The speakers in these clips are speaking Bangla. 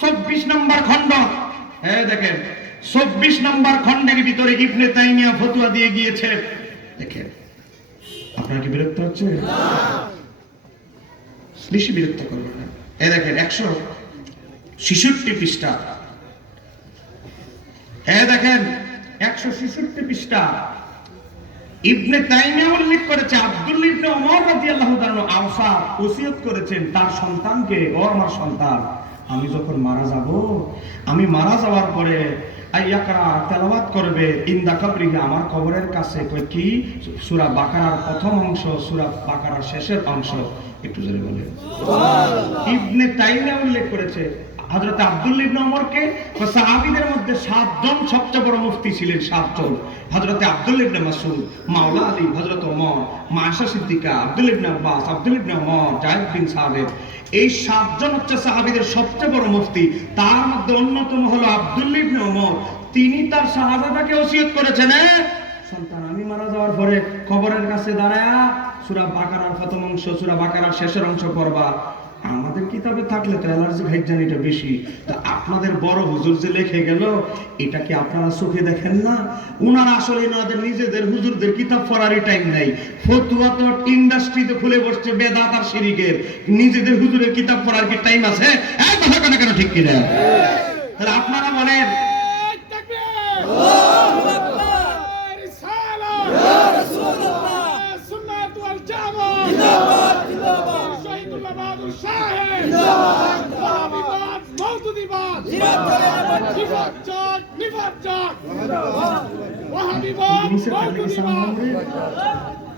24 নম্বর খণ্ড, দেখেন 24 নম্বর খণ্ডের ভিতরে ইবনে তাইমিয়া ফতোয়া দিয়ে গিয়েছে। দেখেন, আপনার কি বিরক্ত হচ্ছে? না, বেশি বিরক্ত করবেন না। দেখেন 166 পৃষ্ঠা, দেখেন 166 পৃষ্ঠা। ইবনে তাইমিয়া উল্লেখ করেছে আব্দুল্লাহ ইবনে ওমর রাদিয়াল্লাহু তাআলা আওসা ওসিয়ত করেছেন তার সন্তানকে, ও আমার সন্তান, আমি যখন মারা যাব, আমি মারা যাওয়ার পরে আইয়াকরা তেলাওয়াত করবে ইনদা কবরিহি, আমার কবরের কাছে। কই কি? সূরা বাকারার প্রথম অংশ, সূরা বাকারার শেষের অংশ। একটু জোরে বলেন সুবহানাল্লাহ। ইবনে তাইমিয়া উল্লেখ করেছে হযরত আব্দুল্লাহ ইবনে ওমরকে, সাহাবীদের মধ্যে 7 জন সবচেয়ে বড় মুফতি ছিলেন, 7 জন। হযরত আব্দুল্লাহ ইবনে মাসউদ, মাওলা আলী, হযরত ওমর, মা আয়েশা সিদ্দিকা, আব্দুল্লাহ ইবনে আব্বাস, আব্দুল্লাহ ইবনে ওমর, যায়েদ বিন সাবিত। এই 7 জন হচ্ছে সাহাবীদের সবচেয়ে বড় মুফতি। তার মধ্যে অন্যতম হলো আব্দুল্লাহ ইবনে ওমর। তিনি তার শাহাদাতকে ওসিয়ত করেছেন, সন্তান, আমি মারা যাওয়ার পরে কবরের কাছে দাঁড়ায়া সূরা বাকারার প্রথম অংশ, সূরা বাকারার শেষের অংশ পড়বা। আমাদের কিতাবে থাকলে তো অ্যালার্জি ভাইজান এটা বেশি, তা আপনাদের বড় হুজুর যে লিখে গেল, এটা কি আপনারা চোখে দেখেন না? ওনারা আসলে ওনাদের নিজেদের হুজুরদের কিতাব পড়ারই টাইম নাই। ফতোয়া তো ইন্ডাস্ট্রিতে খুলে বসছে বেদাত আর শিরকের, নিজেদের হুজুরের কিতাব পড়ার কি টাইম আছে? এই কথা কেন ঠিক কিনা? তাহলে আপনারা বলেন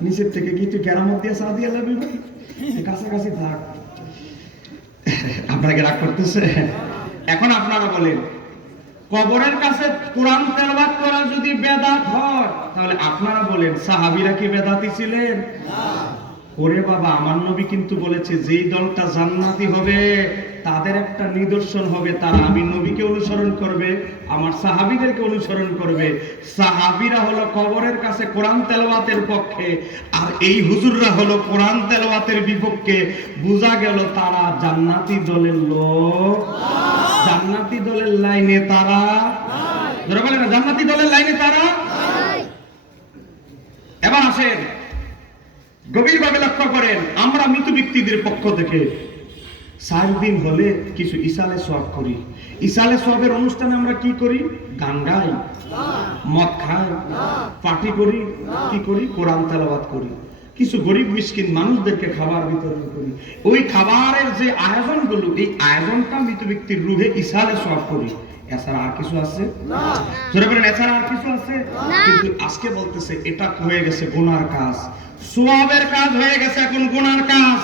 নিচের থেকে কি তুই কেরামত দিয়ে চা দিয়ে লাগবে? কাছাকাছি থাক, আপনাকে রাগ করতেছে। এখন আপনারা বলেন, কবরের কাছে কোরআন তেলাওয়াত করা যদি বেদাত হয়, তাহলে আপনারা বলেন সাহাবীরা কি বেদাতি ছিলেন? না। ওরে বাবা, আমার নবী কিন্তু বলেছে যেই দলটা জান্নাতি হবে তাদের একটা নিদর্শন হবে, তারা আমি নবীকে অনুসরণ করবে, আমার সাহাবীদেরকে অনুসরণ করবে। সাহাবীরা হলো কবরের কাছে কোরআন তেলাওয়াতের পক্ষে, আর এই হুজুররা হলো কোরআন তেলাওয়াতের বিপক্ষে। বোঝা গেল তারা জান্নাতি দলের লোক, জান্নাতি দলের লাইনে তারা, যারা বলে না জান্নাতি দলের লাইনে তারা। এবার আসেন, গভীরভাবে লক্ষ্য করেন, আমরা মৃত ব্যক্তিদের পক্ষ থেকে 4 দিন হলে কিছু ইসালে সওয়াব করি। ইসালে সওয়াবের অনুষ্ঠানে আমরা কি করি? গান গাই, মদ খাই, পার্টি করি, কি করি? কোরআন তেলাওয়াত করি, কিছু গরিব মিসকিন মানুষদেরকে খাবার বিতরণ করি। ওই খাবারের যে আয়োজনগুলো, এই আয়োজনটা মৃত ব্যক্তির রুহে ইসালে সওয়াব করি। এছাড়া আর কিছু আছে? না। জোরে বলেন, এছাড়া আর কিছু আছে? না। কিন্তু আজকে বলতেছে এটা হয়ে গেছে গুনার কাজ, সওয়াবের কাজ হয়ে গেছে এখন গুনার কাজ।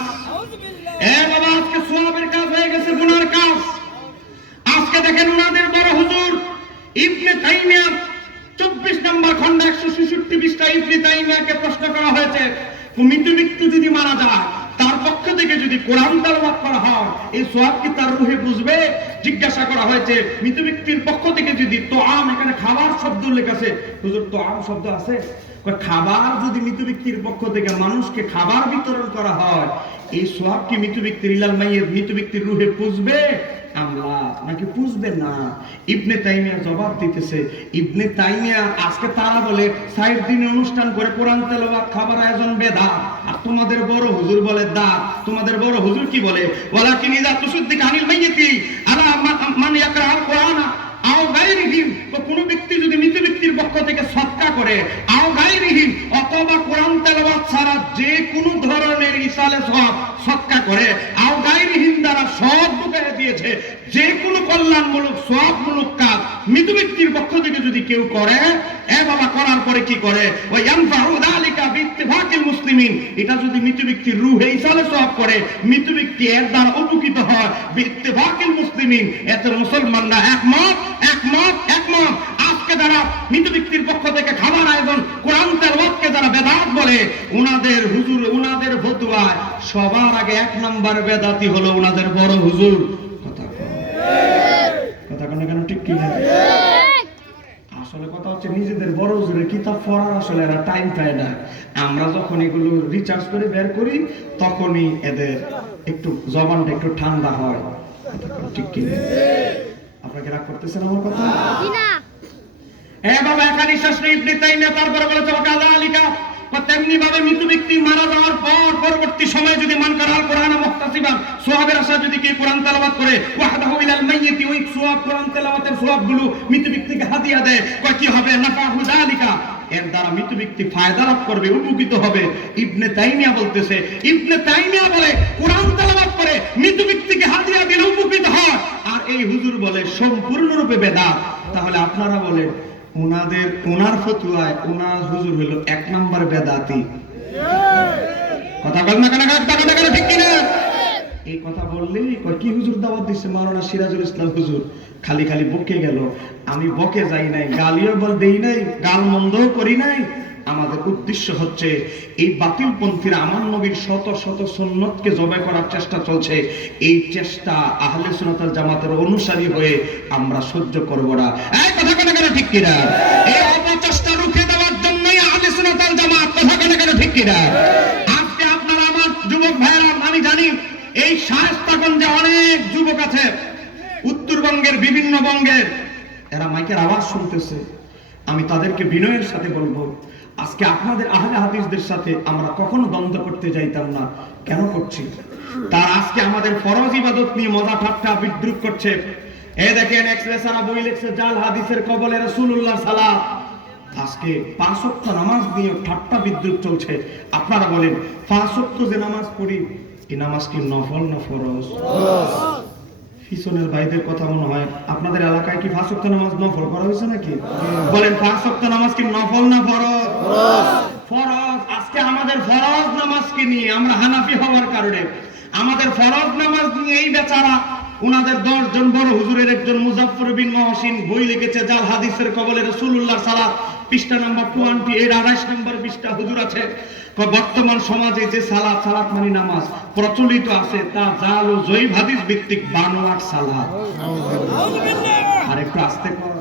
বাবা, আজকে সওয়াবের কাজ হয়ে গেছে গুনার কাজ। আজকে দেখেন ওনাদের বড় হুজুর ইবনে তাইমিয়া 24 নম্বর খণ্ড 166 পৃষ্ঠা ইবনে তাইমিয়াকে প্রশ্ন করা হয়েছে, মৃত ব্যক্তি যদি মারা যায় তার পক্ষ থেকে যদি কোরআন তেলাওয়াত করা হয়, এই সওয়াব কি তার রূহে বুঝবে? জিজ্ঞাসা করা হয়েছে মৃত ব্যক্তির পক্ষ থেকে যদি তোআম, এখানে খাবার শব্দ উল্লেখ আছে, হুজুর তোআম শব্দ আছে, খাবার যদি মৃত ব্যক্তির পক্ষ থেকে মানুষকে খাবার বিতরণ করা হয়, এই সওয়াব কি মৃত ব্যক্তির ইলাল মাইয়্যিত, মৃত ব্যক্তির রূহে পুষবে আমলা নাকি পুষবে না? ইবনে তাইমিয়া জবাব দিতেছে, ইবনে তাইমিয়া আজকে তারা বলে 4 দিনের অনুষ্ঠান করে কোরআন তেলাওয়াত খাবার আয়োজন বেদাত, আর তোমাদের বড় হুজুর বলে দাত। তোমাদের বড় হুজুর কি বলে? ওয়ালাকিন ইযা তুসাদ্দিক আনিল মাইয়্যিতি আলা মান ইয়াকরা আল কোরআন আও গায়রিহিম, তো কোন ব্যক্তি যদি মৃত ব্যক্তির পক্ষ থেকে সদকা করে, আও গায়রিহিম, অথবা কোরআন তেলাওয়াত ছাড়া যে কোনো ধরনের ইসালে সওয়াব সদকা করে, আও গায়রিহিম দ্বারা সব ঢুকিয়ে দিয়েছে, যে কোনো কল্যাণমূলক সওয়াবমূলক কাজ মৃত ব্যক্তির পক্ষ থেকে যদি কেউ করে, বাবা, করার পরে কি করে? ওয়া ইয়ানফাউ যালিকা বিইত্তিফাকিল মুসলিমিন, এটা যদি মৃত ব্যক্তির রূহে ইসালে সওয়াব করে, মৃত ব্যক্তি এর দ্বারা উপকৃত হয় বিইত্তিফাকিল মুসলিমিন, এতে মুসলমানরা একমত একমত একমত। আজকে যারা মৃত ব্যক্তির পক্ষ থেকে খাবার আয়োজন কোরআন তেলাওয়াতকে যারা বেদাত বলে, ওনাদের হুজুর, ওনাদের ফতোয়ায় সবার আগে 1 নাম্বার বেদাতি হলো ওনাদের বড় হুজুর। কথা কেন ঠিক কি না? আসলে কথা হচ্ছে নিজেদের বড় হুজুরের কিতাব পড়ার আসলে এরা টাইম পায় না। আমরা যখন এগুলো রিচার্জ করে বের করি, তখনই এদের একটু জবানটা একটু ঠান্ডা হয়। ঠিক কি? আপনাকে রাগ করতেছেন আমার কথা? বাবা এখানে শেষ নেই। ইবনে তাইমিয়া তারপরে বলেছে ওয়াকাযালিকা, তেমনি ভাবে মৃত্যু ব্যক্তি মারা যাওয়ার পর পরবর্তী সময়ে যদি মান করাল কোরআন মুহতাসিবান, সওয়াবের আশা যদি কেউ কোরআন তেলাওয়াত করে, ওয়াহদাহু ইলাল মাইয়িতি, ওই সওয়াব কোরআন তেলাওয়াতের সওয়াবগুলো মৃত্যু ব্যক্তিকে হাদিয়া দেয়, কয় কি হবে? নাফাহু যালিকা, এর দ্বারা মৃত্যু ব্যক্তি ফায়দা লাভ করবে, উপকৃত হবে। ইবনে তাইমিয়া বলতেছে, ইবনে তাইমিয়া বলে কোরআন তেলাওয়াত করে মৃত্যু ব্যক্তিকে হাদিয়া দিলে উপকৃত হয়, আর এই হুজুর বলে সম্পূর্ণরূপে বেদাত। তাহলে আপনারা বলেন ওনার ফতুয়ায় ওনার হুজুর হলো 1 নাম্বার বেদাতি। কথা বল না কেন, ঠিক কিনা? এই কথা বললেই কি হুজুর দাওয়াত দিচ্ছে? মাওলানা সিরাজুল ইসলাম হুজুর। খালি বকে গেল। আমি বকে যাই নাই, গালিও দেই নাই, গাল মন্দও করি নাই। আমাদের উদ্দেশ্য হচ্ছে এই বাতিলপন্থীরা আমার নবীর শত শত সুন্নতকে জবাই করার চেষ্টা চলছে। এই চেষ্টা আহলে সুন্নাত ওয়াল জামাতের অনুসারী হয়ে আমরা সহ্য করব না। এই কথা কেন, ঠিক কিনা? এই অপচেষ্টা রুখে দেওয়ার জন্যই আহলে সুন্নাত ওয়াল জামাত। কথা কেন, ঠিক কিনা? আজকে আপনারা আমার যুবক ভাইরা, আমি জানি এই শায়েস্তাগঞ্জে অনেক যুবক আছে, উত্তরবঙ্গের বিভিন্ন বঙ্গের, এরা মাইকের আওয়াজ শুনতেছে। আমি তাদেরকে বিনয়ের সাথে বলবো, আজকে আপনাদের আহলে হাদিসদের সাথে আমরা কখনো দ্বন্দ্ব করতে যাইতাম না। কেন করছি? তার আজকে আমাদের ফরজ ইবাদত নিয়ে মজা ঠাট্টা বিদ্রুপ করছে। এই দেখেন এক্সপ্রেসারা বই লিখছে জাল হাদিসের কবলে রাসূলুল্লাহ সাল্লাল্লাহু আলাইহি ওয়াসাল্লাম। আজকে 5 ওয়াক্ত নামাজ নিয়ে ঠাট্টা বিদ্রুপ চলছে। আপনারা বলেন 5 ওয়াক্ত যে নামাজ পড়ি, এই নামাজ কি নফল না ফরজ? পিছনের ভাইদের কথা মনে হয় আপনাদের এলাকায় কি 5 ওয়াক্ত নামাজ নফল করা হয়েছে নাকি? বলেন 5 ওয়াক্ত নামাজ কি নফল না ফরজ? ফরজ। আজকে আমাদের ফরজ নামাজকে নিয়ে আমরা হানাফি হওয়ার কারণে আমাদের ফরজ নামাজ নিয়ে এই বেচারা উনাদের 10 জন বড় হুজুরের একজন মুজাফফর বিন মহসিন বই লিখেছে জাল হাদিসের কবলে রাসূলুল্লাহ সাল্লাল্লাহু আলাইহি ওয়াসাল্লাম, পৃষ্ঠা নাম্বার 28, 28 নম্বর পৃষ্ঠা। হুজুর আছে বর্তমান সমাজে যে সালাত মানে নামাজ প্রচলিত আছে তা জাল ও জয়ীব হাদিস ভিত্তিক বানোয়াট সালাত। আর একটু আস্তে কর।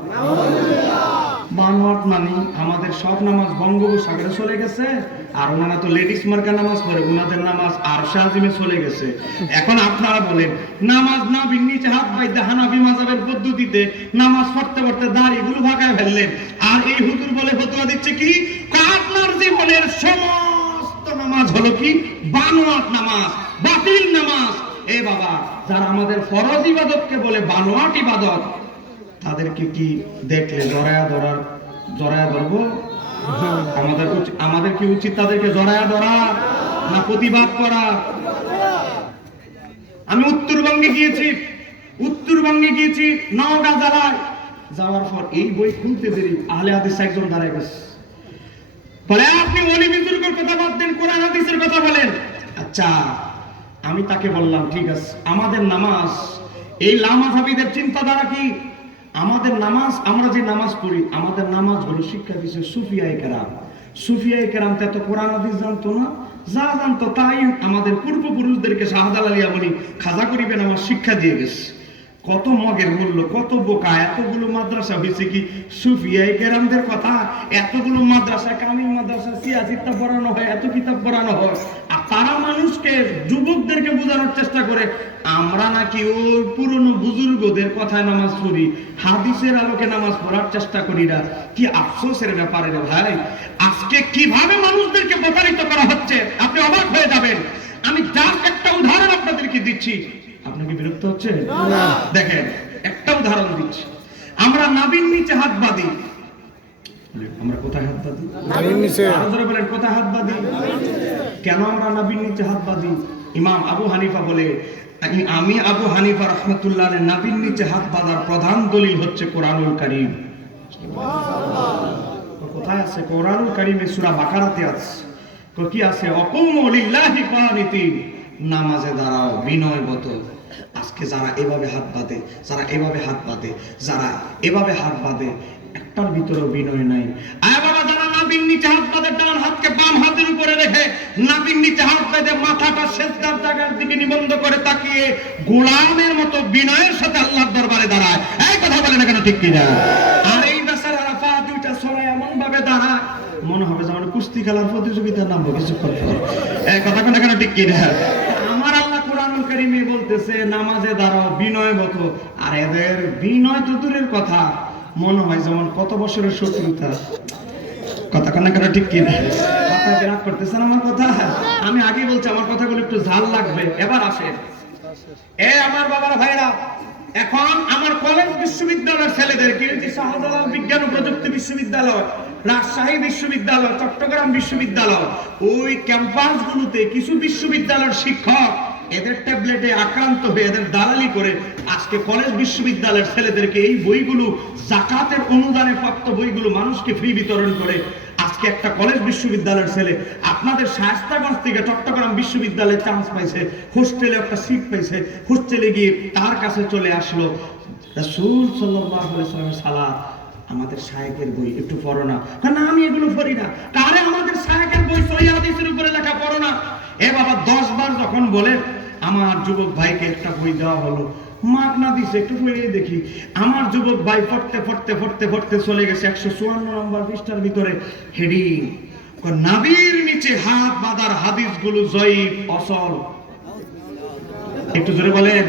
বানোয়াট মানে আমাদের সব নামাজ বঙ্গোপসাগরে চলে গেছে, আর ওনারা তো লেডিস মার্কা নামাজ পড়ে, ওনাদের নামাজ আরশে আজিমে চলে গেছে। এখন আপনারা বলেন নামাজ নাবির নিচে হাত বাইতে হানাফি মাযহাবের পদ্ধতিতে নামাজ পড়তে দাড়িগুলো ভাগায় ফেললেন, আর এই হুজুর বলে ফতোয়া দিচ্ছে কি আপনার জীবনের সমস্ত নামাজ হলো কি বানোয়াট নামাজ, বাতিল নামাজ। এ বাবা, যারা আমাদের ফরজ ইবাদতকে বলে বানোয়াট ইবাদত, তাদেরকে কি দেখলে জড়ায়া ধরবো? আমাদের কি উচিত তাদেরকে জড়ায়া ধরা না প্রতিবাদ করা? আমি উত্তরবঙ্গে গিয়েছি নওগাঁ জেলায়। যাওয়ার পর এই বই খুলতে দেরি আহলে হাদিস একজন দাঁড়ায় গেছে, বলে আপনি ওলি বুজুর্গের কথা বাদ দেন, কোরআন হাদিসের কথা বলেন। আচ্ছা, আমি তাকে বললাম ঠিক আছে, আমাদের নামাজ, এই লামাযহাবীদের চিন্তাধারা কি? আমাদের নামাজ, আমরা যে নামাজ পড়ি, আমাদের নামাজ হলো শিক্ষা দিয়েছে সুফিয়ায়ে কেরাম। তো কোরআন হাদিস জানতো না, যা জানতো তাই আমাদের পূর্বপুরুষদেরকে শাহজালাল আলিয়ামনি খাজা করিবেন আমার শিক্ষা দিয়ে গেছে। কত মগের মূল্য, কত বোকা। এতগুলো মাদ্রাসা হয়েছে কি সুফিয়ায়ে কেরামদের কথা? এতগুলো মাদ্রাসা, কামিল মাদ্রাসা, সিয়াসিত্তা পড়ানো হয়, এত কিতাব পড়ানো হয়, আর তারা মানুষকে, যুবকদেরকে বোঝানোর চেষ্টা করে আমরা নাকি ওই পুরনো বুজুর্গদের কথায় নামাজ পড়ি, হাদিসের আলোকে নামাজ পড়ার চেষ্টা করি না। কি আফসোসের ব্যাপারে রে ভাই, আজকে কিভাবে মানুষদেরকে প্রতারিত করা হচ্ছে আপনি অবাক হয়ে যাবেন। আমি জাস্ট একটা উদাহরণ আপনাদেরকে দিচ্ছি। আপনাকে বিরক্ত হচ্ছে না? দেখেন একটা উদাহরণ দিচ্ছি। আমরা নাবির নিচে হাত বাঁধি। আমরা কোথায় হাত বাঁধি? নাবির নিচে। আরো বলেন কোথায় হাত বাঁধি? কেন আমরা নাবির নিচে হাত বাঁধি? ইমাম আবু হানিফা বলে, আমি আবু হানিফা রাহমাতুল্লাহ আলাইহি নাবির নিচে হাত বাঁধার প্রধান দলিল হচ্ছে কোরআনুল কারীম। কোথায় আছে? কোরআনুল কারীমে সূরা বাকারাতে আছে। কি আছে? অকুমু লিল্লাহি কানিতিন, নামাজে দাঁড়াও বিনয়বত। আজকে যারা এভাবে হাত বাঁধে, যারা এভাবে হাত বাঁধে, একটার ভিতরেও বিনয় নাই। আয় বাবা, যারা নাবির নিচে হাত বাঁধে, ডান হাতকে বাম হাতের উপরে রেখে নাবির নিচে হাত বেঁধে মাথাটা সিজদার জায়গার দিকে নিবন্ধ করে তাকিয়ে গোলামের মতো বিনয়ের সাথে আল্লাহর দরবারে দাঁড়ায়, এই কথা বলে না কেন, ঠিক কিনা? আর এই বেচারারা পা দুইটা ছড়ায় এমন ভাবে দাঁড়ায়, মনে হবে যেমন কুস্তি খেলার প্রতিযোগিতার নামবো কিছুক্ষণ পর। এই কথা কেন, ঠিক কিনা? আমার আল্লাহ কোরআনুল কারীমে বলছে বলতেছে নামাজে দাঁড়াও বিনয়গত, আর এদের বিনয় তো দূরের কথা, মনে হয় যেমন কত বছরের শত্রুতা। কথা কান্না করা ঠিক কিনা? কথা রাগ করতেছেন আমার কথা? আমি আগে বলছি আমার কথাগুলো একটু ঝাল লাগবে। এবার আসেন আমার বাবার ভাইরা, এখন আমার কলেজ বিশ্ববিদ্যালয়ের ছেলেদেরকে, যে শাহজালাল বিজ্ঞান ও প্রযুক্তি বিশ্ববিদ্যালয়, রাজশাহী বিশ্ববিদ্যালয়, চট্টগ্রাম বিশ্ববিদ্যালয়, ওই ক্যাম্পাসগুলোতে কিছু বিশ্ববিদ্যালয়ের শিক্ষক এদের ট্যাবলেটে আক্রান্ত হয়ে এদের দালালি করে আজকে কলেজ বিশ্ববিদ্যালয়ের ছেলেদেরকে এই বইগুলো, জাকাতের অনুদানে প্রাপ্ত বইগুলো মানুষকে ফ্রি বিতরণ করে। আজকে একটা কলেজ বিশ্ববিদ্যালয়ের ছেলে আপনাদের শায়েস্তাগঞ্জ থেকে চট্টগ্রাম বিশ্ববিদ্যালয়ে চান্স পাইছে, হোস্টেলে একটা সিট পাইছে, হোস্টেলে গিয়ে তার কাছে চলে আসলো, রাসূল সাল্লাল্লাহু আলাইহি ওয়াসাল্লামের সালাত, আমাদের শায়েখের বই একটু পড়ো না। না আমি এগুলো পড়ি না। তারে আমাদের শায়েখের বই সহিহ হাদিসের উপরে লেখা পড়ো না। এ বাবা 10 বার যখন বলে আমার যুবক ভাইকে একটা বই দেওয়া হলো, মাগনা দিছে, একটু পড়ে দেখি। আমার যুবক ভাই পড়তে পড়তে পড়তে পড়তে চলে গেছে 154 নম্বর পৃষ্ঠার ভিতরে হেডিং, নাবির নিচে হাত বাঁধার হাদিসগুলো জয়ীফ অসল। একটু জোরে বলেন।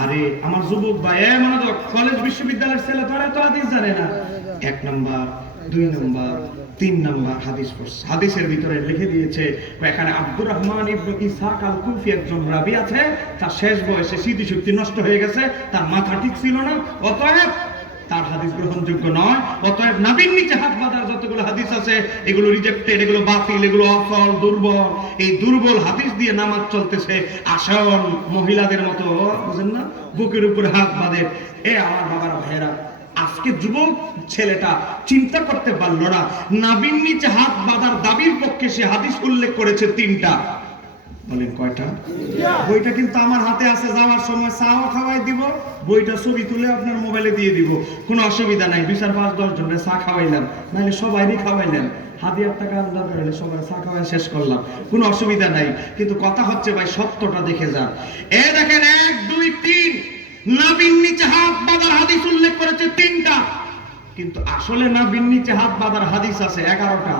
আরে আমার যুবক ভাই মনোযোগ, কলেজ বিশ্ববিদ্যালয়ের ছেলে তারা তো হাদিস জানে না। 1 নাম্বার 2 নাম্বার 3 নাম্বার হাদিস পড়ছে। হাদিসের ভিতরে লিখে দিয়েছে এখানে আব্দুর রহমান ইবনে ইসহাক আল কুফি একজন রাবী আছে, তার শেষ বয়সে স্মৃতিশক্তি নষ্ট হয়ে গেছে, তার মাথা ঠিক ছিল না, অতএব তার হাদিস গ্রহণযোগ্য নয়। অতএব নবীর নিচে হাত বাঁধার যতগুলো হাদিস আছে এগুলো রিজেক্টেড, এগুলো বাতিল, এগুলো অসল, দুর্বল। এই দুর্বল হাদিস দিয়ে নামাজ চলতেছে। আসল মহিলাদের মতো, বুঝেন না, বুকের উপরে হাত বাঁধে। আমার বাবার ভাইয়েরা, আজকে যুবক ছেলেটা চিন্তা করতে পারলো না, নাবির নিচে হাত বাঁধার দাবির পক্ষে সে হাদিস উল্লেখ করেছে 3টা। বলেন কয়টা? বইটা কিন্তু আমার হাতে আছে, যাওয়ার সময় চাও খাওয়াই দিব, বইটা ছবি তুলে আপনার মোবাইলে দিয়ে দিব, কোনো অসুবিধা নাই। 2 4 5 10 জনের চা খাওয়াইলাম, নাহলে সবাইরই খাওয়াইলাম, হাদিয়ার টাকা দরকার হলে সবাই চা খাওয়াই শেষ করলাম, কোনো অসুবিধা নাই। কিন্তু কথা হচ্ছে ভাই সত্যটা দেখে যান। দেখেন 1 2 3 নাবির নিচে হাত বাঁধার হাদিস উল্লেখ করেছে 3টা, কিন্তু আসলে নাবির নিচে হাত বাঁধার হাদিস আছে 11টা।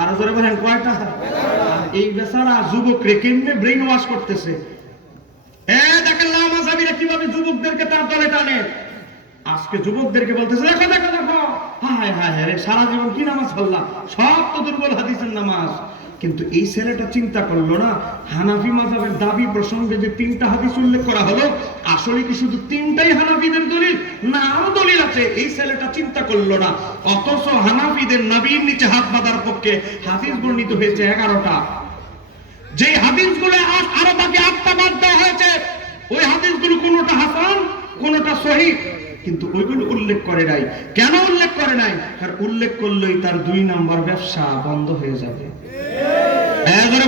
আর জোরে বলেন কয়টা? এই বেচারা যুবকরে কেমনে ব্রেইন ওয়াশ করতেছে। দেখেন লামাজাবিরা কিভাবে যুবকদেরকে তার দলে টানে। আজকে যুবকদেরকে বলতেছে দেখো দেখো দেখো, হায় হায় হায় রে, সারা জীবন কি নামাজ পড়লা, সব তো দুর্বল হাদিসের নামাজ। কিন্তু এই ছেলেটা চিন্তা করলো না, হানাফি মাযহাবের দাবি প্রসঙ্গে যে 3টা হাদিস উল্লেখ করা হলো, আসলে কি শুধু 3টাই হানাফিদের দলিল, না আরো দলিল আছে? এই ছেলেটা চিন্তা করলো না। অথচ হানাফিদের নবীর নিচে হাত বাঁধার পক্ষে হাদিস বর্ণিত হয়েছে 11টা। যে হাদিসগুলো আরো বাকি 8টা বাদ দেওয়া হয়েছে, ওই হাদিসগুলো কোনটা হাসান, কোনটা সহিহ, কিন্তু ওইগুলো উল্লেখ করে নাই। কেন উল্লেখ করে নাই? কারণ উল্লেখ করলেই তার 2 নাম্বার ব্যবসা বন্ধ হয়ে যাবে।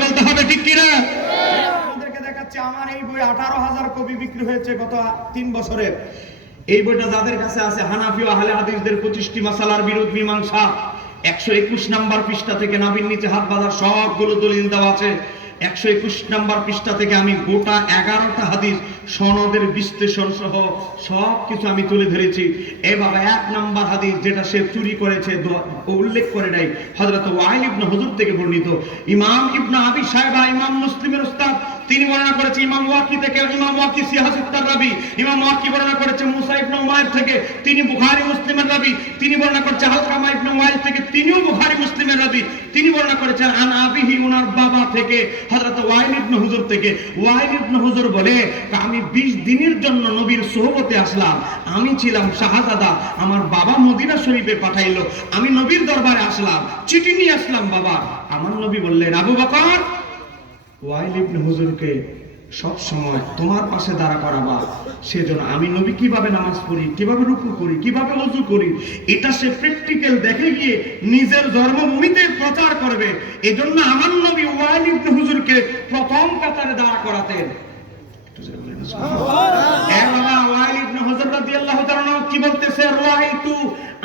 বলতে হবে ঠিক কিনা? আপনাদেরকে দেখাচ্ছি আমার এই বই 18,000 কপি বিক্রি হয়েছে গত 3 বছরে। এই বইটা যাদের কাছে আছে, হানাফি ও আহলে হাদিসদের 25টি মাসালার বিরোধ মীমাংসা, 121 নাম্বার পৃষ্ঠা থেকে নাবির নিচে হাত বাঁধার সবগুলো দলিল দেওয়া আছে। 121 নাম্বার পৃষ্ঠা থেকে আমি গোটা 11টা হাদিস সনদের বিশ্লেষণ সহ সবকিছু আমি তুলে ধরেছি। বাবা 1 নাম্বার হাদিস যেটা সে চুরি করেছে উল্লেখ করে নাই, হযরত ওয়াইল ইবনে হুজুর থেকে বর্ণিত। ইমাম ইবনে আবি শায়বা, ইমাম মুসলিমের উস্তাদ, তিনি বর্ণনা করেছে ইমাম ওয়াকি থেকে, ইমাম ওয়াকি সিয়াসিত্তার রাবি, ইমাম ওয়াকি বর্ণনা করেছে মুসা ইবনে উমাইর থেকে, তিনি বুখারী মুসলিমের রাবি, তিনি বর্ণনা করেছে আলকামা ইবনে ওয়াইল থেকে, তিনিও বুখারী মুসলিমের রাবি, তিনি বর্ণনা করেছেন আন আবিহি, ওনার বাবা থেকে, হযরত ওয়াইল ইবনে হুজুর থেকে। ওয়াইল ইবনে হুজুর বলে আমি 20 দিনের জন্য নবীর সোহবতে আসলাম, আমি ছিলাম শাহজাদা, আমার বাবা মদিনা শরীফে পাঠাইলো, আমি নবীর দরবারে আসলাম, চিঠি নিয়ে আসলাম বাবা। আমার নবী বললেন আবু বকর, ওয়াইল ইবনে হুজুরকে সব সময় তোমার পাশে দাঁড়া করাবা, সেজন্য আমি নবী কিভাবে নামাজ পড়ি, কিভাবে রুকু করি, কিভাবে ওযু করি, এটা সে প্র্যাকটিক্যাল দেখে গিয়ে নিজের জন্মভূমিতে প্রচার করবে। এজন্য আমার নবী ওয়াইল ইবনে হুজুরকে প্রথম কাতারে দাঁড়া করাতেন।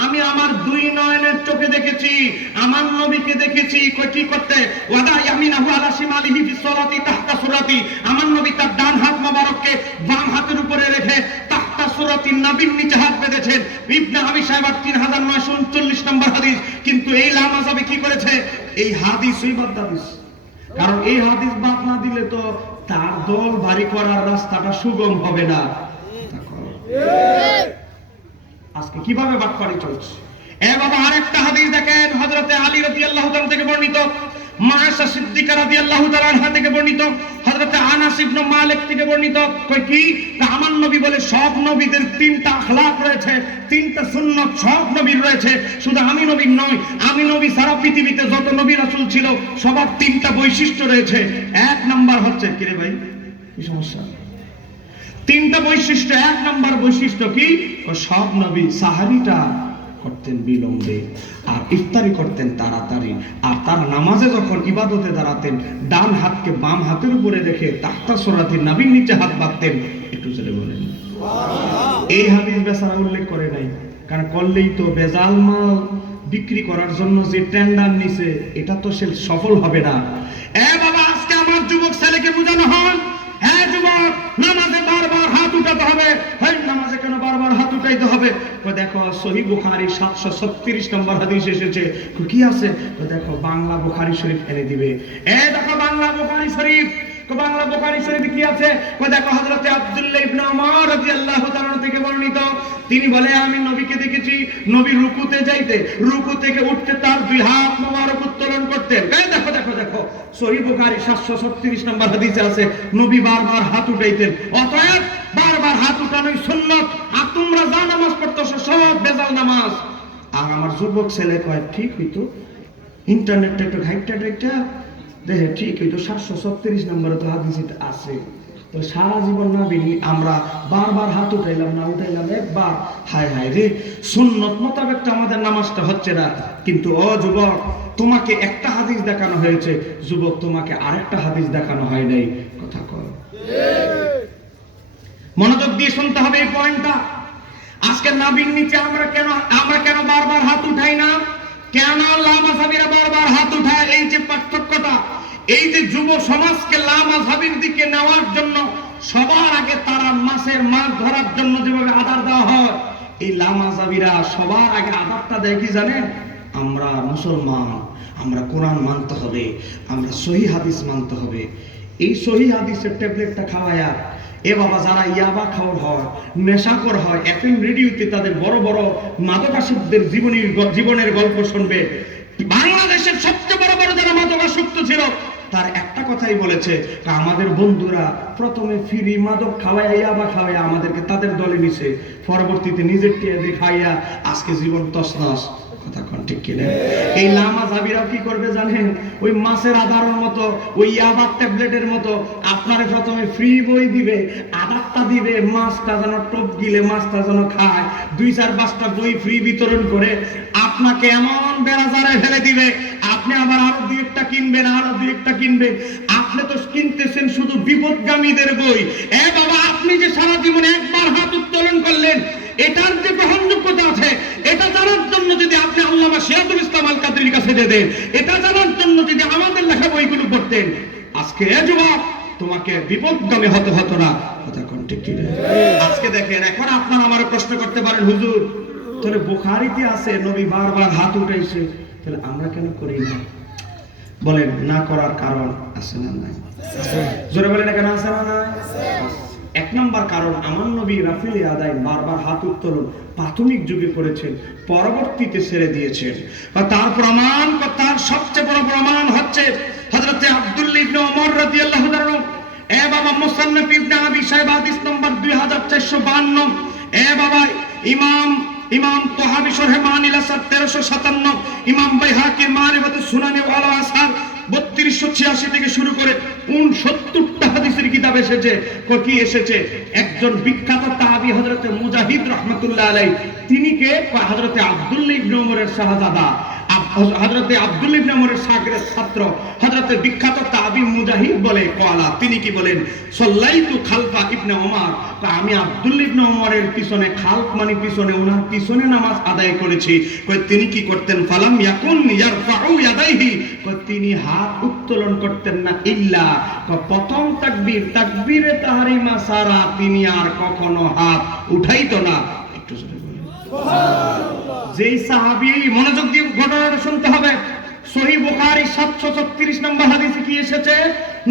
আমি আমার 2 নয়নের চোখে দেখেছি, আমার নবীকে দেখেছি কি করতে, ওয়াদা ইয়ামিনাহু আলা শিমালিহি ফি সালাতি তাহতা সূরাতি, আমার নবী তার ডান হাত মোবারককে বাম হাতের উপরে রেখে তাহতা সূরাতি নবীর নিচে হাত বেঁধেছেন। ইবনে আবি শায়বা 3939 নম্বর হাদিস। কিন্তু এই লামাযাবে কি করেছে, এই হাদিস সহিহ হাদিস কারণ এই হাদিস বাদ না দিলে তো তার দল ভারী করার রাস্তাটা সুগম হবে না। আজকে কিভাবে বাটপাড়ি চলছে? এ বাবা, আরেকটা হাদিস দেখেন, হযরতে আলী রাদিয়াল্লাহু তাআলা থেকে বর্ণিত, মায়েশা সিদ্দিকা রাদিয়াল্লাহু তাআলা আনহা থেকে বর্ণিত, হযরতে আনাস ইবনে মালিক থেকে বর্ণিত। কই কি? আমার নবী বলে সব নবীদের তিনটা আখলাক রয়েছে, তিনটা সুন্নাত সব নবীর রয়েছে, শুধু আমি নবীর নয়, আমি নবী সারা পৃথিবীতে যত নবী রাসূল ছিল সবার তিনটা বৈশিষ্ট্য রয়েছে। এক নাম্বার হচ্ছে, কি রে ভাই কি সমস্যা? তিনটা বৈশিষ্ট্য। এক নাম্বার বৈশিষ্ট্য কি? সব নবী সাহারিটা করতেন বিলম্বে, আর ইফতারি করতেন তাড়াতাড়ি, আর তার নামাজে যখন ইবাদতে দাঁড়াতেন ডান হাতকে বাম হাতের উপরে রেখে তাখতা সরাতে নাভির নিচে হাত বাঁধতেন। একটু চলে বলেন এই হাদিস বেচারা উল্লেখ করে নাই, কারণ করলেই তো বেজাল মাল বিক্রি করার জন্য যে টেন্ডার নিছে এটা তো সে সফল হবে না। এ বাবা, আজকে আমার যুবক ছেলেকে বোঝানো হয়, হ্যাঁ যুবক, নামাজে বারবার হাত উঠাতে হবে। হ্যাঁ, নামাজে কেন বারবার হাত উঠাইতে হবে? দেখো সহিহ বুখারী 736 নম্বর হাদিস এসেছে। কি আছে? দেখো বাংলা বুখারী শরীফ এনে দিবে। দেখো বাংলা বুখারী শরীফ, বাংলা বুখারী শরীফে কি আছে? দেখো হযরতে আব্দুল্লাহ ইবনে ওমর রাদিয়াল্লাহু তাআলা থেকে বর্ণিত, তিনি বলে আমি নবীকে দেখেছি, নবী রুকুতে যাইতে, রুকু থেকে উঠতে তার দুই হাত মোবারক উত্তোলন করতেন। দেখো দেখো দেখো সহিহ বুখারী 736 নম্বর হাদিসে আছে নবী বারবার হাত উঠাইতেন। অতএব বারবার হাত উঠানোই সুন্নাত। আর তোমরা যা নামাজ পড়তেছো সব বেজাল নামাজ। আর আমার যুবক ছেলে কয় ঠিক হইতো, ইন্টারনেটটা একটু ঘাইটা দেখে ঠিক হইতো 736 নম্বরে তো হাদিস আছে। তো সারা জীবন না আমরা বারবার হাত উঠাইলাম না উঠাইলাম একবার, হায় হায় রে, সুন্নত মোতাবেক তো আমাদের নামাজটা হচ্ছে না। কিন্তু ও যুবক, তোমাকে একটা হাদিস দেখানো হয়েছে, যুবক তোমাকে আরেকটা হাদিস দেখানো হয় নাই। কথা কর, মনোযোগ দিয়ে শুনতে হবে এই পয়েন্টটা। আজকে নাভির নিচে আমরা কেন বারবার হাত উঠাই না? কেন লামাযহাবীরা বারবার হাত উঠায়? এই যে পার্থক্যটা, এই যে যুব সমাজকে লামাযহাবীর দিকে নেওয়ার জন্য সবার আগে তারা মাছ ধরার জন্য যেভাবে আদার দেওয়া হয়, এই লামাযহাবীরা সবার আগে আদারটা দেয় কি জানেন? আমরা মুসলমান, আমরা কোরআন মানতে হবে, আমরা সহিহ হাদিস মানতে হবে। এই সহিহ হাদিসের ট্যাবলেটটা খাওয়ায়া এ বাবা, যারা ইয়াবা খাওয়ার হয়, নেশাখোর হয়, এফএম রেডিওতে তাদের বড় বড় মাদকাসক্তদের জীবনের গল্প শুনবে। বাংলাদেশের সবচেয়ে বড় বড় যারা মাদকাসক্ত ছিল তার একটা কথাই বলেছে, আমাদের বন্ধুরা প্রথমে ফ্রি মাদক খাওয়াইয়া ইয়াবা খাওয়াইয়া আমাদেরকে তাদের দলে নিছে, পরবর্তীতে নিজের টিয়া দিয়ে খাইয়া আজকে জীবন তছনছ। কথা কোন ঠিক কিনা? এই লামাযহাবীরা কি করবে জানেন? ওই মাছের আদারের মতো, ওই ইয়াবার ট্যাবলেটের মতো আপনারে প্রথমে ফ্রি বই দিবে, আদারটা দিবে, মাছটা যেন টপ গিলে মাছটা যেন খায়, 2-4-5টা বই ফ্রি বিতরণ করে আপনাকে এমন বেড়াজারে ফেলে দিবে, আপনি আবার আরো 2-1টা কিনবেন, আরো 2-1টা কিনবেন। আপনি তো কিনতেছেন শুধু বিপদগামীদের বই। বাবা, আপনি যে সারা জীবনে একবার হাত উত্তোলন করলেন, এটার যে গ্রহণযোগ্যতা আছে এটা জানার জন্য যদি আপনি আল্লামা সিরাজুল ইসলাম আল কাদরির কাছে যেতেন, এটা জানার জন্য যদি আমাদের লেখা বইগুলো পড়তেন, আজকে যুবক তোমাকে বিপদগামী হতে হতো না। কথা কোন ঠিক কি? আজকে দেখেন, এখন আপনারা আমারে প্রশ্ন করতে পারেন, হুজুর তাহলে বুখারীতে আছে নবী বারবার হাত উঠাইছে, তাহলে আমরা কেন করি না? বলেন, না করার কারণ আছে না নাই? জোরে বলেন কেন আছে না নাই? এক নম্বর কারণ, আমার নবী রাফিলে আদায় বারবার হাত উত্তোলন প্রাথমিক যুগে করেছেন, পরবর্তীতে ছেড়ে দিয়েছেন। তার প্রমাণ, তার সবচেয়ে বড় প্রমাণ হচ্ছে হযরতে আব্দুল্লাহ ইবনে ওমর রাদিয়াল্লাহু তাআলা। বাবা, মুসান্নাফ ইবনে আবি শাইবা হাদিস নম্বর 2452। বাবা, ইমাম তাহাবী শরহে মানিল আসার 1357, ইমাম বাইহাকির মারিফাতুস সুনানি ওয়াল আসার 3286 থেকে শুরু করে 69টা হাদিসের কিতাব এসেছে। কি এসেছে? একজন বিখ্যাত তাহাবী হযরতে মুজাহিদ রাহমাতুল্লাহ আলাইহি, তিনি কে? হযরতে আব্দুল্লাহ ইবনে ওমরের শাহজাদা, হযরতে আব্দুল্লাহ ইবনে ওমরের শাগিরের ছাত্র, হযরতে বিখ্যাত তাহাবী মুজাহিদ বলে কওয়ালা। তিনি কি বলেন? সাল্লাইতু খালফা ইবনে ওমর, আমি আব্দুল্লাহ ইবনে ওমরের পিছনে, খালফ মানে পিছনে, ওনার পিছনে নামাজ আদায় করেছি। তিনি কি করতেন? ফালাম ইয়াকুন ইয়ারফাউ ইয়াদাইহি, তিনি হাত উত্তোলন করতেন না ইল্লা প্রথম তাকবীর, তাকবীরে তাহরিমা সারা তিনি আর কখনো হাত উঠাইতো না। একটু জোরে বলেন সুবহানাল্লাহ। যেই সাহাবী, মনোযোগ দিয়ে ঘটনাটা শুনতে হবে, সহিহ বুখারী 736 নম্বর হাদিসে কি এসেছে?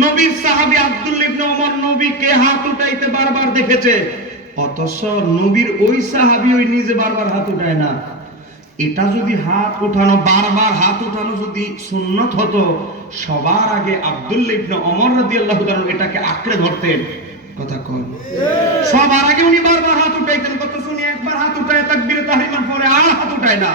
নবীর সাহাবী আব্দুল্লাহ ইবনে ওমর নবীকে হাত উঠাইতে বারবার দেখেছে, অথচ নবীর ওই সাহাবী ওই নিজে বারবার হাত উঠায় না। এটা যদি হাত উঠানো, বারবার হাত উঠানো যদি সুন্নত হতো, সবার আগে আব্দুল্লাহ ইবনে ওমর রাদিয়াল্লাহু তাআলা এটাকে আঁকড়ে ধরতেন। কথা কন, সবার আগে উনি বারবার হাত উঠাইতেন, কত শুনি একবার হাত উঠায় তাকবীরে তাহরিমার পরে আর হাত উঠায় না।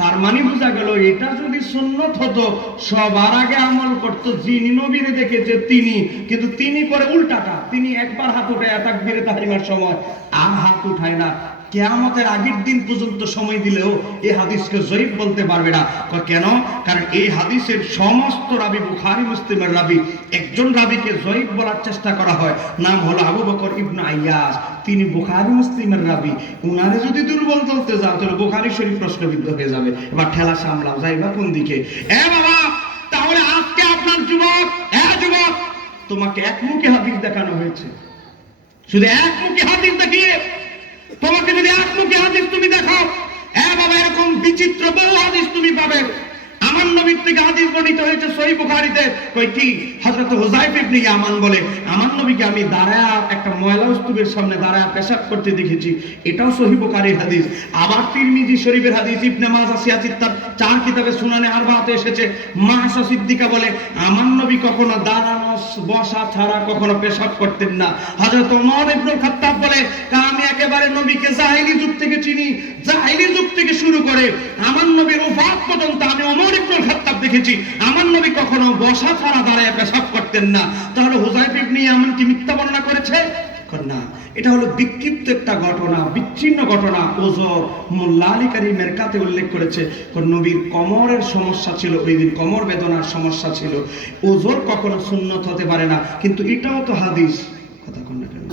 তার মানে বোঝা গেল এটা যদি সুন্নত হতো, সবার আগে আমল করতো যিনি নবীরে দেখেছে তিনি, কিন্তু তিনি করে উল্টাটা, তিনি একবার হাত উঠায় তাকবীরে তাহরিমার সময় আর হাত উঠায় না। কিয়ামতের আগের দিন পর্যন্ত সময় দিলেও এই হাদিসকে জয়ীফ বলতে পারবে না। কেন? কারণ এই হাদিসের সমস্ত রাবী বুখারী মুসলিমের রাবী, একজন রাবীকে জয়ীফ বলার চেষ্টা করা হয়, নাম হলো আবু বকর ইবনে আইয়াস, তিনি বুখারী মুসলিমের রাবী। উনারে যদি দুর্বল বলতে যাও তাহলে বুখারী শরীফ প্রশ্নবিদ্ধ হয়ে যাবে। এবার ঠেলা সামলাও, যাইবা কোন দিকে? বাবা, তাহলে আজকে আপনার যুবক, যুবক, তোমাকে একমুখী হাদিস দেখানো হয়েছে। শুধু একমুখী হাদিস দেখিয়ে তোমাকে যদি একমুখী হাদিস তুমি দেখাও, বাবা, এরকম বিচিত্র বহু হাদিস তুমি পাবে। আমার নবীর থেকে হাদিস বর্ণিত হয়েছে সহিহ বুখারীতে, কই কি হযরত হুযায়ফা ইবনে ইয়ামান বলে, আমার নবীকে আমি দাঁড়ায়া একটা ময়লা স্তূপের সামনে দাঁড়ায়া পেশাব করতে দেখেছি। এটাও সহিহ বুখারীর হাদিস। আবার তিরমিজি শরীফের হাদিস, ইবনে মাজাহ সিয়াচিত্তার 4 কিতাবে সুনানে আরবাতে এসেছে। মা আয়েশা সিদ্দিকা বলে, আমার নবী কখনো দাঁড়ানো বসা ছাড়া কখনো পেশাব করতেন না। হযরত ওমর ইবনে খাত্তাব বলে, আমি একেবারে নবীকে জাহেলি যুগ থেকে চিনি, জাহেলি যুগ থেকে শুরু করে আমার নবীর ওফাত পর্যন্ত আমি ওমর ইবনে খাত্তাব দেখেছি, আমার নবী কখনো বসা ছাড়া দাঁড়ায় পেশাব করতেন না। তাহলে হুযায়ফা ইবনে ইয়ামান কি মিথ্যা বর্ণনা করেছে? না, এটা হলো বিক্ষিপ্ত একটা ঘটনা, বিচ্ছিন্ন ঘটনা। ওজর মোল্লা আলী কারীমের কাতে উল্লেখ করেছে, নবীর কোমরের সমস্যা ছিল, ওই দিন কোমর বেদনার সমস্যা ছিল। ওজর কখনো সুন্নত হতে পারে না, কিন্তু এটাও তো হাদিস। কথা কোন না কেন?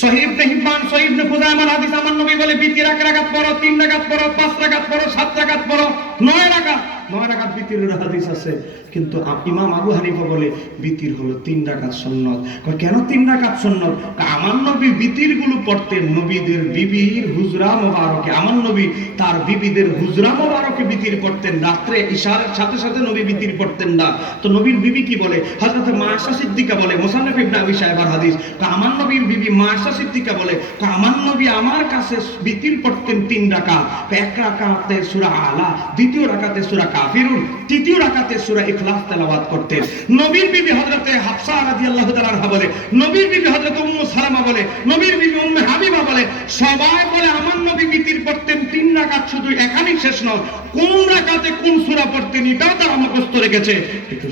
সহিহ ইবনে হিব্বান, সহিহ ইবনে খুযাইমার হাদিস, আমার নবী বলে, বিতির 1 রাকাত পড়ো, 3 রাকাত পড়ো, 5 রাকাত পড়ো, 7 রাকাত পড়ো, 9 রাকাত। 9 রাকাত বিতিরের হাদিস আছে, কিন্তু ইমাম আবু হানিফা বলে বিতির হলো 3 রাকাত সুন্নত। কেন 3 রাকাত সুন্নত? আমার নবী বিতির গুলো পড়তেন নবীদের বিবির হুজরা মোবারকে। আমার নবী তার বিবিদের হুজরা মোবারকে বিতির পড়তেন, রাত্রে ইশার সাথে সাথে নবী বিতির পড়তেন না। তো নবীর বিবি কি বলে? হযরত মা আয়েশা সিদ্দিকা বলে, মুসান্নাফ ইবনে আবি শায়বার হাদিস, আমার নবীর বিবি মা আয়েশা সিদ্দিকা বলে, আমার নবী আমার কাছে বিতির পড়তেন 3 রাকাত। 1 রাকাতে সূরা আলা, দ্বিতীয় রাকাতে সূরা কাফিরুন, তৃতীয় রাকাতে সূরা ইখলাস তেলাওয়াত করতেন। নবীর বিবি হযরতে হাফসা রাদিয়াল্লাহু তাআলা আনহা বলে, নবীর বিবি হযরত উম্মু সালামা বলে, নবীর বিবি উম্মে হাবিবা বলে, সবাই বলে আমার নবী বিতির পড়তেন 3 রাকাত। শুধু এখানেই শেষ নয়, কোন রাকাতে কোন সূরা পড়তেন এটাও তারা মুখস্থ রেখেছে। একটু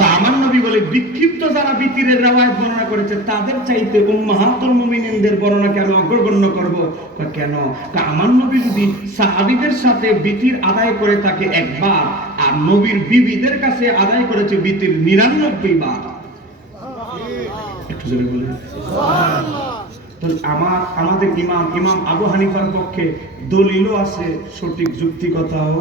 তা আমার নবী বলে, বিক্ষিপ্ত যারা বিতিরের রওয়ায়াত বর্ণনা করেছে তাদের চাইতে উম্মাহাতুল মুমিনিনদের বর্ণনাকে আমি অগ্রগণ্য করব। কেন? আমার নবী যদি সাহাবীদের সাথে বিতির আদায় করে থাকে একবার, আর নবীর বিবিদের কাছে আদায় করেছে বিতির 99 বার। একটু জোরে বলেন সুবহানাল্লাহ। তো আমাদের ইমাম আবু হানিফার পক্ষে দলিলও আছে, সঠিক যুক্তিকতাও